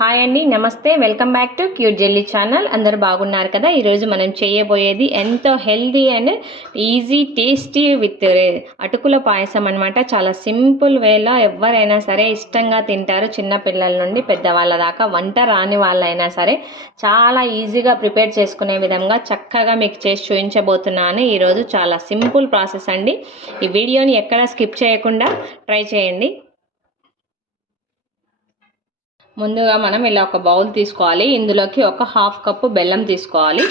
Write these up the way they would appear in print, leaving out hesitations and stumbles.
Hi అండి, నమస్తే. Welcome back to cute jelly channel. అందరూ బాగున్నారు కదా. ఈరోజు మనం చేయబోయేది ఎంతో healthy and easy tasty with అటుకుల పాయసం అనమాట. చాలా సింపుల్ వేలో ఎవరైనా సరే ఇష్టంగా తింటారు. చిన్న పిల్లల నుండి పెద్దవాళ్ళ దాకా, వంట రాని వాళ్ళైనా సరే చాలా ఈజీగా ప్రిపేర్ చేసుకునే విధంగా చక్కగా మీకు చేసి చూపించబోతున్నాను. ఈరోజు చాలా సింపుల్ ప్రాసెస్ అండి. ఈ వీడియోని ఎక్కడ స్కిప్ చేయకుండా ట్రై చేయండి. ముందుగా మనం ఇలా ఒక బౌల్ తీసుకోవాలి. ఇందులోకి ఒక హాఫ్ కప్పు బెల్లం తీసుకోవాలి.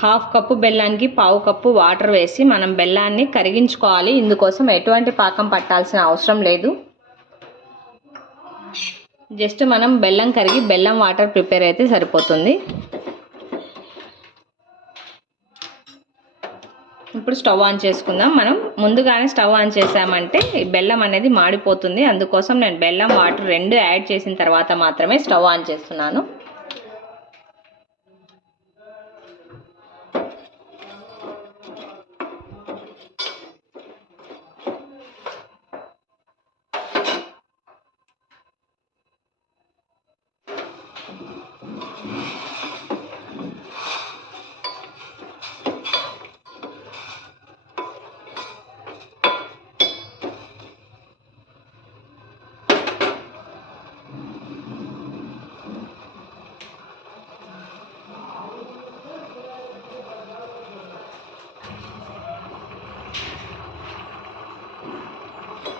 హాఫ్ కప్పు బెల్లానికి పావు కప్పు వాటర్ వేసి మనం బెల్లాన్ని కరిగించుకోవాలి. ఇందుకోసం ఎటువంటి పాకం పట్టాల్సిన అవసరం లేదు. జస్ట్ మనం బెల్లం కరిగి బెల్లం వాటర్ ప్రిపేర్ అయితే సరిపోతుంది. ఇప్పుడు స్టవ్ ఆన్ చేసుకుందాం. మనం ముందుగానే స్టవ్ ఆన్ చేసామంటే బెల్లం అనేది మాడిపోతుంది. అందుకోసం నేను బెల్లం వాటర్ రెండు యాడ్ చేసిన తర్వాత మాత్రమే స్టవ్ ఆన్ చేస్తున్నాను.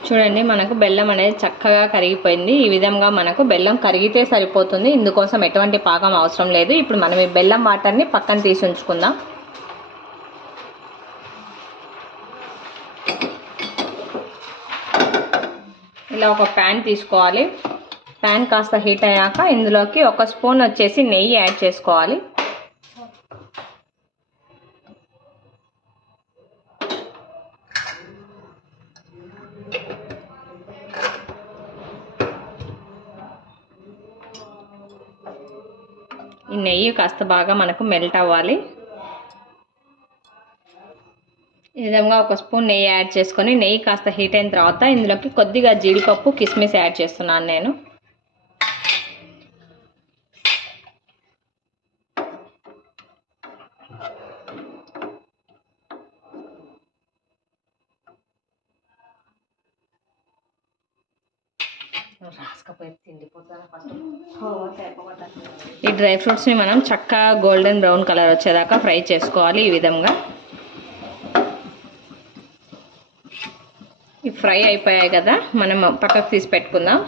చూడండి, మనకు బెల్లం అనేది చక్కగా కరిగిపోయింది. ఈ విధంగా మనకు బెల్లం కరిగితే సరిపోతుంది. ఇందుకోసం ఎటువంటి పాకం అవసరం లేదు. ఇప్పుడు మనం ఈ బెల్లం వాటర్ని పక్కన తీసి ఉంచుకుందాం. ఇలా ఒక ప్యాన్ తీసుకోవాలి. ప్యాన్ కాస్త హీట్ అయ్యాక ఇందులోకి ఒక స్పూన్ వచ్చేసి నెయ్యి యాడ్ చేసుకోవాలి. ఈ నెయ్యి కాస్త బాగా మనకు మెల్ట్ అవ్వాలి. ఈ విధంగా ఒక స్పూన్ నెయ్యి యాడ్ చేసుకొని నెయ్యి కాస్త హీట్ అయిన తర్వాత ఇందులోకి కొద్దిగా జీడిపప్పు, కిస్మిస్ యాడ్ చేస్తున్నాను నేను. ఈ డ్రై ఫ్రూట్స్ని మనం చక్కగా గోల్డెన్ బ్రౌన్ కలర్ వచ్చేదాకా ఫ్రై చేసుకోవాలి. ఈ విధంగా ఈ ఫ్రై అయిపోయాయి కదా, మనం పక్కకు తీసి పెట్టుకుందాం.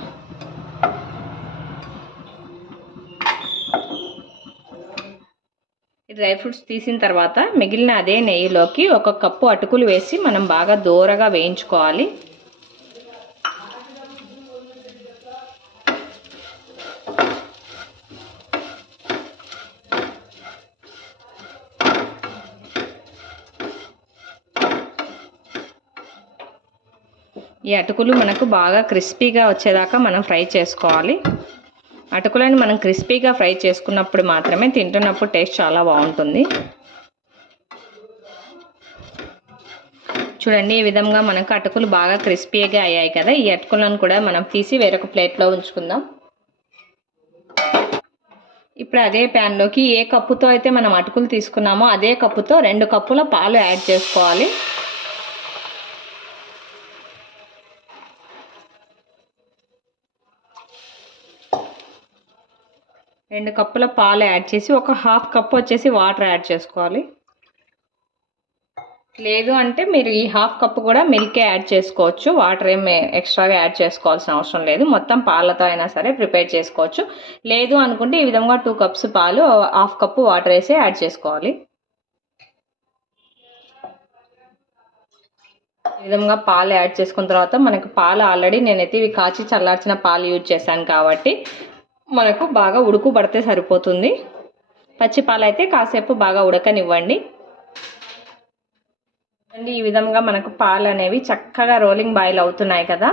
ఈ డ్రై ఫ్రూట్స్ తీసిన తర్వాత మిగిలిన అదే నెయ్యిలోకి ఒక కప్పు అటుకులు వేసి మనం బాగా దోరగా వేయించుకోవాలి. ఈ అటుకులు మనకు బాగా క్రిస్పీగా వచ్చేదాకా మనం ఫ్రై చేసుకోవాలి. అటుకులను మనం క్రిస్పీగా ఫ్రై చేసుకున్నప్పుడు మాత్రమే తింటున్నప్పుడు టేస్ట్ చాలా బాగుంటుంది. చూడండి, ఈ విధంగా మనకు అటుకులు బాగా క్రిస్పీగా అయ్యాయి కదా. ఈ అటుకులను కూడా మనం తీసి వేరొక ప్లేట్లో ఉంచుకుందాం. ఇప్పుడు అదే ప్యాన్లోకి ఏ కప్పుతో అయితే మనం అటుకులు తీసుకున్నామో అదే కప్పుతో 2 కప్పుల పాలు యాడ్ చేసుకోవాలి. 2 కప్పుల పాలు యాడ్ చేసి ఒక హాఫ్ కప్ వచ్చేసి వాటర్ యాడ్ చేసుకోవాలి. లేదు అంటే మీరు ఈ హాఫ్ కప్ కూడా మిల్కే యాడ్ చేసుకోవచ్చు. వాటర్ ఏమి ఎక్స్ట్రాగా యాడ్ చేసుకోవాల్సిన అవసరం లేదు. మొత్తం పాలతో అయినా సరే ప్రిపేర్ చేసుకోవచ్చు. లేదు అనుకుంటే ఈ విధంగా 2 కప్స్ పాలు హాఫ్ కప్పు వాటర్ వేసి యాడ్ చేసుకోవాలి. ఈ విధంగా పాలు యాడ్ చేసుకున్న తర్వాత మనకు పాలు ఆల్రెడీ నేనైతే ఇవి కాచి చల్లార్చిన పాలు యూజ్ చేశాను కాబట్టి మనకు బాగా ఉడుకు పడితే సరిపోతుంది. పచ్చి పాలు అయితే కాసేపు బాగా ఉడకనివ్వండి. ఈ విధంగా మనకు పాలు అనేవి చక్కగా రోలింగ్ బాయిల్ అవుతున్నాయి కదా.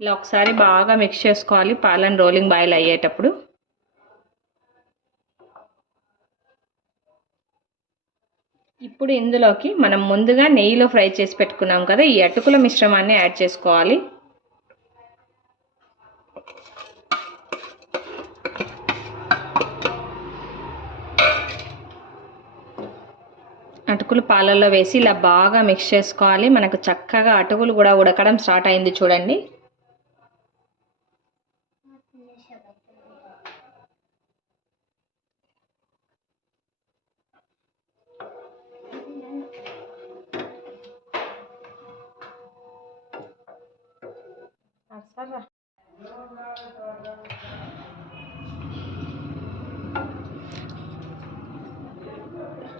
ఇలా ఒకసారి బాగా మిక్స్ చేసుకోవాలి పాలను రోలింగ్ బాయిల్ అయ్యేటప్పుడు. ఇప్పుడు ఇందులోకి మనం ముందుగా నెయ్యిలో ఫ్రై చేసి పెట్టుకున్నాం కదా, ఈ అటుకుల మిశ్రమాన్ని యాడ్ చేసుకోవాలి. అటుకులు పాలల్లో వేసి ఇలా బాగా మిక్స్ చేసుకోవాలి. మనకు చక్కగా అటుకులు కూడా ఉడకడం స్టార్ట్ అయింది చూడండి.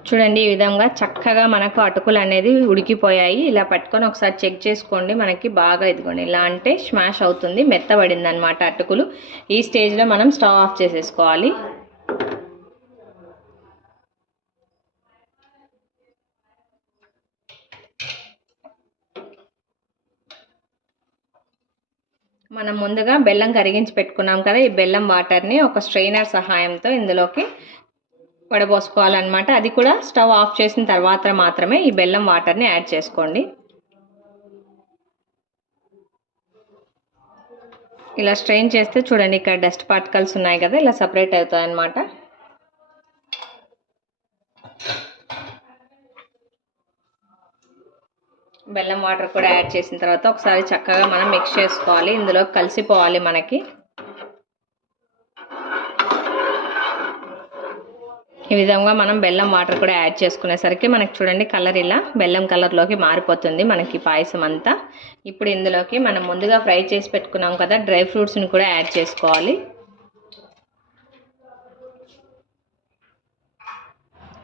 చూడండి ఈ విధంగా చక్కగా మనకు అటుకులు అనేది ఉడికిపోయాయి. ఇలా పట్టుకొని ఒకసారి చెక్ చేసుకోండి. మనకి బాగా ఇదిగోండి ఇలా అంటే స్మాష్ అవుతుంది, మెత్తబడింది అనమాట అటుకులు. ఈ స్టేజ్లో మనం స్టవ్ ఆఫ్ చేసేసుకోవాలి. మనం ముందుగా బెల్లం కరిగించి పెట్టుకున్నాం కదా, ఈ బెల్లం వాటర్ని ఒక స్ట్రెయినర్ సహాయంతో ఇందులోకి వడబోసుకోవాలన్నమాట. అది కూడా స్టవ్ ఆఫ్ చేసిన తర్వాత మాత్రమే ఈ బెల్లం వాటర్ని యాడ్ చేసుకోండి. ఇలా స్ట్రెయిన్ చేస్తే చూడండి ఇక్కడ డస్ట్ పార్టికల్స్ ఉన్నాయి కదా, ఇలా సపరేట్ అవుతాయి అన్నమాట. బెల్లం వాటర్ కూడా యాడ్ చేసిన తర్వాత ఒకసారి చక్కగా మనం మిక్స్ చేసుకోవాలి. ఇందులో కలిసిపోవాలి మనకి. ఈ విధంగా మనం బెల్లం వాటర్ కూడా యాడ్ చేసుకునేసరికి మనకి చూడండి కలర్ ఇలా బెల్లం కలర్లోకి మారిపోతుంది మనకి పాయసం అంతా. ఇప్పుడు ఇందులోకి మనం ముందుగా ఫ్రై చేసి పెట్టుకున్నాం కదా డ్రై ఫ్రూట్స్ని కూడా యాడ్ చేసుకోవాలి.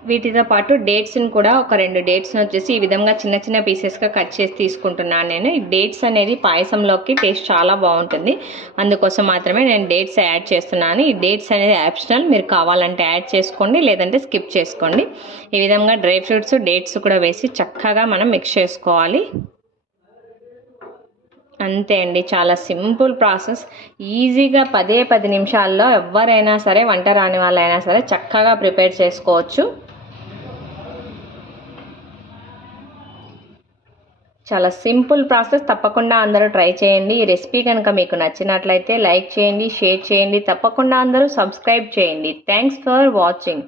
వీటితో పాటు డేట్స్ని కూడా ఒక 2 డేట్స్ని వచ్చేసి ఈ విధంగా చిన్న చిన్న పీసెస్గా కట్ చేసి తీసుకుంటున్నాను నేను. ఈ డేట్స్ అనేది పాయసంలోకి టేస్ట్ చాలా బాగుంటుంది, అందుకోసం మాత్రమే నేను డేట్స్ యాడ్ చేస్తున్నాను. ఈ డేట్స్ అనేది ఆప్షనల్, మీరు కావాలంటే యాడ్ చేసుకోండి లేదంటే స్కిప్ చేసుకోండి. ఈ విధంగా డ్రై ఫ్రూట్స్ డేట్స్ కూడా వేసి చక్కగా మనం మిక్స్ చేసుకోవాలి. అంతే అండి, చాలా సింపుల్ ప్రాసెస్. ఈజీగా 10 నిమిషాల్లో ఎవరైనా సరే, వంట రాని వాళ్ళైనా సరే చక్కగా ప్రిపేర్ చేసుకోవచ్చు. చాలా సింపుల్ ప్రాసెస్, తప్పకుండా అందరూ ట్రై చేయండి. ఈ రెసిపీ కనుక మీకు నచ్చినట్లయితే లైక్ చేయండి, షేర్ చేయండి, తప్పకుండా అందరూ సబ్స్క్రైబ్ చేయండి. Thanks for watching.